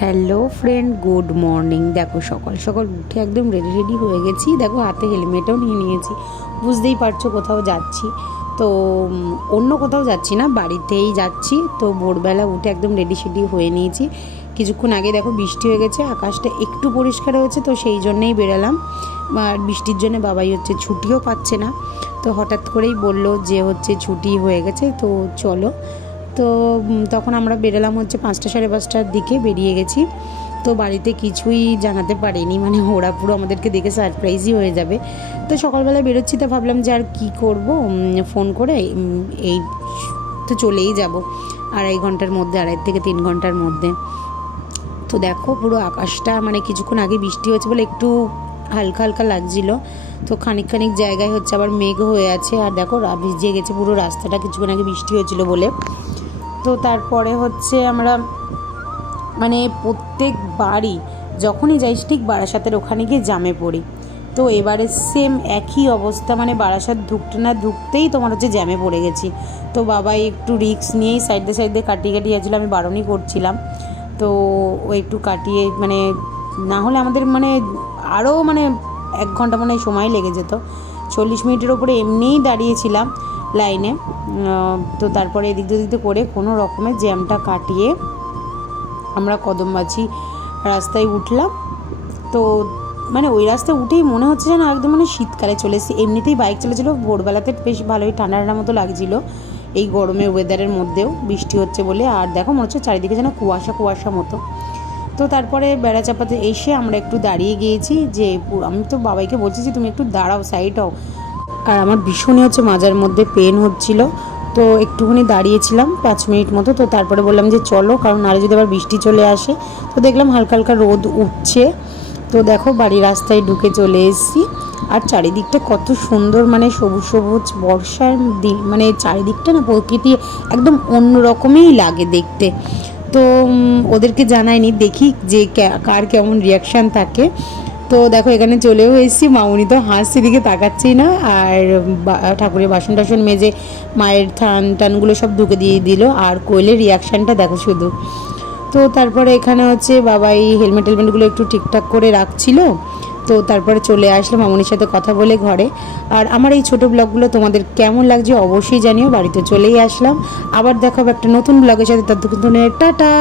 Hello friend, good morning. দেখো সকাল সকাল উঠে একদম রেডি হয়ে গেছি। দেখো হাতে হেলমেটও নিয়ে নিয়েছি। বুঝতেই পারছো কোথাও যাচ্ছি তো, অন্য কোথাও যাচ্ছি না, বাড়িতেই যাচ্ছি। তো ভোরবেলা উঠে একদম রেডি হয়ে নিয়েছি। কিছুক্ষণ আগে দেখো বৃষ্টি হয়ে গেছে, আকাশটা একটু পরিষ্কার হয়েছে, তো সেই জন্যেই বেরোলাম। আর বৃষ্টির জন্য বাবাই ছুটিও পাচ্ছে না, তো হঠাৎ করেই বললো যে ছুটি হয়ে গেছে, তো চলো। তো তখন আমরা বেরোলাম 5টা সাড়ে 5টার দিকে বেরিয়ে গেছি। তো বাড়িতে কিছুই জানাতে পারিনি, মানে ওরা পুরো আমাদেরকে দেখে সারপ্রাইজই হয়ে যাবে। তো সকালবেলা বেরোচ্ছি, তো ভাবলাম যে আর কী করবো, ফোন করে এই তো চলেই যাব 2.5 ঘন্টার মধ্যে, 2.5 থেকে 3 ঘন্টার মধ্যে। তো দেখো পুরো আকাশটা, মানে কিছুক্ষণ আগে বৃষ্টি হয়েছে বলে একটু হালকা হালকা লাগছিল, তো খানিক জায়গায় আবার মেঘ হয়ে আছে। আর দেখো ভিজে গেছে পুরো রাস্তাটা, কিছুক্ষণ আগে বৃষ্টি হয়েছিল বলে। তো তারপরে আমরা মানে প্রত্যেকবারই যখনই যাই ঠিক বারাসাতের ওখানে গিয়ে জামে পড়ি। তো এবারে সেম একই অবস্থা, মানে বারাসাত ঢুকতেই তোমার জ্যামে পড়ে গেছি। তো বাবাই একটু রিস্ক নিয়েই সাইডে কাটিয়ে যাচ্ছিলো, আমি বারণই করছিলাম। তো ও একটু কাটিয়ে, মানে না হলে আমাদের আরও 1 ঘন্টা সময় লেগে যেত। 40 মিনিটের ওপরে এমনিই দাঁড়িয়েছিলাম লাইনে। তো তারপরে এদিক দিয়ে করে কোনো রকমের জ্যামটা কাটিয়ে আমরা কদমবাছি রাস্তায় উঠলাম। তো ওই রাস্তায় উঠেই মনে হচ্ছে যেন একদম শীতকালে চলে এসেছি। এমনিতেই বাইক চলেছিল, ভোরবেলাতে বেশ ভালোই ঠান্ডা মতো লাগছিল এই গরমের ওয়েদারের মধ্যেও, বৃষ্টি হচ্ছে বলে। আর দেখো মনে হচ্ছে চারিদিকে যেন কুয়াশা মতো। তো তারপরে বেড়া চাপাতে এসে আমরা একটু দাঁড়িয়ে গিয়েছি, যে আমি তো বাবাইকে বলছি যে তুমি একটু দাঁড়াও, সাইড হও। আর আমার ভীষণই মাজার মধ্যে পেন হচ্ছিল, তো একটুখানি দাঁড়িয়েছিলাম 5 মিনিট মতো। তো তারপরে বললাম যে চলো, কারণ নাহলে যদি আবার বৃষ্টি চলে আসে। তো দেখলাম হালকা রোদ উঠছে। তো দেখো বাড়ির রাস্তায় ঢুকে চলে এসেছি। আর চারিদিকটা কত সুন্দর, সবুজ বর্ষার দিন, চারিদিকটা না প্রকৃতি একদম অন্য রকমই লাগে দেখতে। তো ওদেরকে জানাইনি, দেখি যে কার কেমন রিয়াকশান থাকে। তো দেখো এখানে চলেও এসেছি, মামুনি তো হাসছে, দিকে তাকাচ্ছেই না। আর ঠাকুরের বাসন টাসন মেজে মায়ের টানগুলো সব ঢুকে দিয়ে দিল। আর কোয়েলের রিয়াকশানটা দেখো শুধু। তো তারপরে এখানে বাবাই হেলমেটগুলো একটু ঠিকঠাক করে রাখছিল। তো তারপরে চলে আসলাম মামুনির সাথে কথা বলে ঘরে। আর আমার এই ছোটো ব্লগগুলো তোমাদের কেমন লাগছে অবশ্যই জানিও। বাড়িতে চলেই আসলাম, আবার দেখাবো একটা নতুন ব্লগের সাথে। ততক্ষণ টাটা।